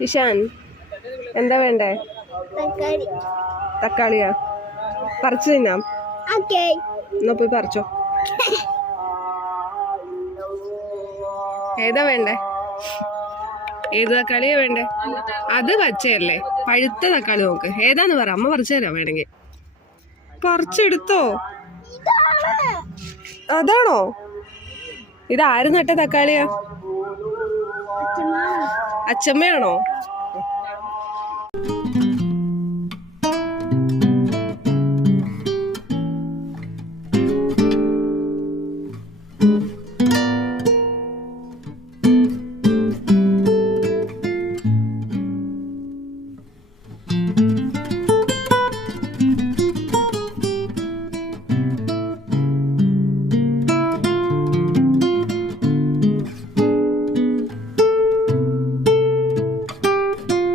ഇഷാൻ എന്താ വേണ്ടേ? തക്കാളിയാ? പറിച്ചു തിന്നാം. എന്നാ പോയി പറിച്ചോ. ഏതാ വേണ്ടേ? ഏത് തക്കാളിയാ വേണ്ടേ? അത് പച്ചയല്ലേ? പഴുത്ത തക്കാളി നോക്ക്. ഏതാന്ന് പറ, അമ്മ പറിച്ചു തരാം വേണമെങ്കിൽ. പറിച്ചെടുത്തോ? അതാണോ? ഇത് ആര് നട്ട തക്കാളിയാ? അച്ചമ്മയാണോ?